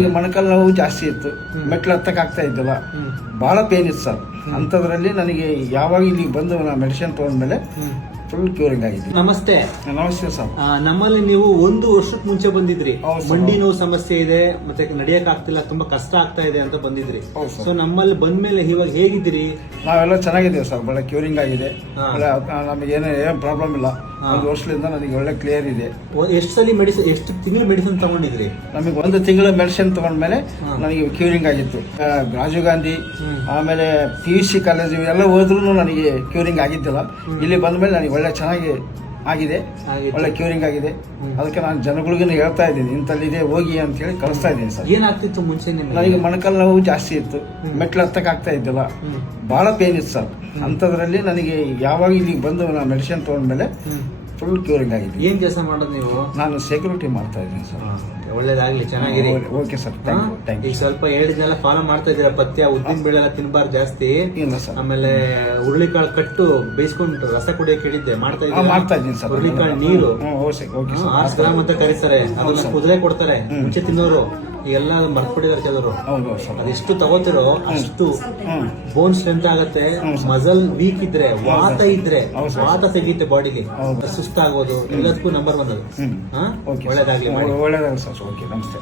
ನನಗೆ ಮೊಣಕಾಲು ನೋವು ಜಾಸ್ತಿ ಇತ್ತು. ಮೆಟ್ಲು ಹತ್ತಕ್ಕೆ ಆಗ್ತಾ ಇದ್ದಿಲ್ಲ ಭಾಳ ಪೇನ್ ಇತ್ತು ಸರ್. ಅಂಥದ್ರಲ್ಲಿ ನನಗೆ ಯಾವಾಗ ಇಲ್ಲಿಗೆ ಬಂದು ನಾನು ಮೆಡಿಸಿನ್ ತೊಗೊಂಡ್ಮೇಲೆ ಫುಲ್ ಕ್ಯೂರಿಂಗ್ ಆಗಿದೆ. ನಮಸ್ತೆ. ನಮಸ್ತೆ ಸರ್. ನಮ್ಮಲ್ಲಿ ನೀವು ಒಂದು ವರ್ಷಕ್ಕೆ ಮುಂಚೆ ಬಂದಿದ್ರಿ. ಹೌದು. ಮಂಡಿ ನೋವು ಸಮಸ್ಯೆ ಇದೆ ಮತ್ತೆ ನಡೆಯಕ್ಕೆ ಆಗ್ತಿಲ್ಲ ತುಂಬಾ ಕಷ್ಟ ಆಗ್ತಾ ಇದೆ ಅಂತ ಬಂದಿದ್ರಿ. ಹೌದು. ಸೊ ನಮ್ಮಲ್ಲಿ ಬಂದ್ಮೇಲೆ ಇವಾಗ ಹೇಗಿದ್ದೀರಿ? ನಾವೆಲ್ಲ ಚೆನ್ನಾಗಿದ್ದೀವಿ ಸರ್ ಒಳ್ಳೆ ಕ್ಯೂರಿಂಗ್ ಆಗಿದೆ. ನಮಗೆ ಏನು ನಮಗೇನು ಏನು ಪ್ರಾಬ್ಲಮ್ ಇಲ್ಲ. ಹಾ. ಒಂದು ವರ್ಷದಿಂದ ನನಗೆ ಒಳ್ಳೆ ಕ್ಲಿಯರ್ ಇದೆ. ಎಷ್ಟು ಸಲ ಮೆಡಿಸಿನ್ ಎಷ್ಟು ತಿಂಗಳ ಮೆಡಿಸಿನ್ ತಗೊಂಡಿದ್ರಿ? ನಮಗೆ ಒಂದು ತಿಂಗಳ ಮೆಡಿಸಿನ್ ತಗೊಂಡ್ಮೇಲೆ ಹಾ. ನನಗೆ ಕ್ಯೂರಿಂಗ್ ಆಗಿತ್ತು. ಆ, ರಾಜೀವ್ ಗಾಂಧಿ ಹ್ಮ್. ಆಮೇಲೆ ಪಿ ಯು ಸಿ ಕಾಲೇಜ್ ಇವೆಲ್ಲ ಹೋದ್ರೂ ನನಗೆ ಕ್ಯೂರಿಂಗ್ ಆಗಿದ್ದಿಲ್ಲ. ಇಲ್ಲಿ ಬಂದ ಮೇಲೆ ನನಗೆ ಒಳ್ಳೆ ಚೆನ್ನಾಗಿ ಆಗಿದೆ. ಒಳ್ಳೆ ಕ್ಯೂರಿಂಗ್ ಆಗಿದೆ. ಅದಕ್ಕೆ ನಾನು ಜನಗಳಿಗೂ ಹೇಳ್ತಾ ಇದ್ದೀನಿ ಇಂಥಲ್ಲಿದೆ ಹೋಗಿ ಅಂತ ಹೇಳಿ ಕಳಿಸ್ತಾ ಇದ್ದೀನಿ ಸರ್. ಏನಾಗ್ತಿತ್ತು ಮುಂಚೆ ನನಗೆ ಮೊಣಕಾಲು ನೋವು ಜಾಸ್ತಿ ಇತ್ತು. ಮೆಟ್ಲು ಹತ್ತಕ್ಕೆ ಆಗ್ತಾ ಇದ್ದಿಲ್ಲ. ಭಾಳ ಪೇನ್ ಇತ್ತು ಸರ್. ಅಂಥದ್ರಲ್ಲಿ ನನಗೆ ಯಾವಾಗ ಇಲ್ಲಿಗೆ ಬಂದು ನಾನು ಮೆಡಿಸಿನ್ ತೊಗೊಂಡ್ಮೇಲೆ. ಫುಲ್ ಕ್ಯೂರಿಂಗ್ ಆಗಿದೆ. ಏನು ಕೆಲಸ ಮಾಡೋದು ನೀವು? ನಾನು ಸೆಕ್ಯೂರಿಟಿ ಮಾಡ್ತಾ ಇದ್ದೀನಿ ಸರ್. ಒಳ್ಳೇದಾಗ್ಲಿ ಚೆನ್ನಾಗಿರಿ. ಓಕೆ ಸರ್ ಈಗ ಸ್ವಲ್ಪ ಹೇಳಿದ್ನೆಲ್ಲ ಫಾಲೋ ಮಾಡ್ತಾ ಇದ್ದೀರಾ ಪಥ್ಯ? ಉದ್ದಿನ ಬೇಳೆ ಎಲ್ಲ ತಿನ್ಬಾರ್ದು ಜಾಸ್ತಿ. ಇಲ್ಲ ಸರ್. ಆಮೇಲೆ ಹುರುಳಿಕಾಳು ಕಟ್ಟು ಬೇಯಿಸ್ಕೊಂಡು ರಸ ಕುಡಿಯಕ್ಕೆ ಹೇಳಿದ್ದೆ. ಮಾಡ್ತಾ ಹಾ, ಇದ್ದೀರಾ? ಮಾಡ್ತಾ ಇದ್ದೀನಿ ಸರ್. ಹುರುಳಿಕಾಳು ನೀರು. ಆರ್ಸ್ ಗ್ರಾಮ್ ಅಂತ ಕರೀತಾರೆ. ಅದನ್ನ. ಕುದುರೆ ಕೊಡ್ತಾರೆ. ಮುಂಚೆ ತಿನ್ನೋರು. ಎಲ್ಲ ಮರ್ತ್ಬಿಟ್ಟಿದ್ದಾರೆ ಕೆಲವರು. ಅದೆಷ್ಟು ತಗೋತಿರೋ ಅಷ್ಟು ಬೋನ್ ಸ್ಟ್ರೆಂತ್ ಆಗುತ್ತೆ. ಮಸಲ್ ವೀಕ್ ಇದ್ರೆ ವಾತ ಇದ್ರೆ. ವಾತ ತೆಗೀತೆ ಬಾಡಿಗೆ. ಸುಸ್ತಾಗೋದು ಎಲ್ಲದಕ್ಕೂ ನಂಬರ್ ಒನ್ ಅದು. ಒಳ್ಳೇದಾಗ್ಲಿ ಮಾಡಿ. ಒಳ್ಳೇದಾಗಲಿ ಸರ್ ಓಕೆ ನಮಸ್ತೆ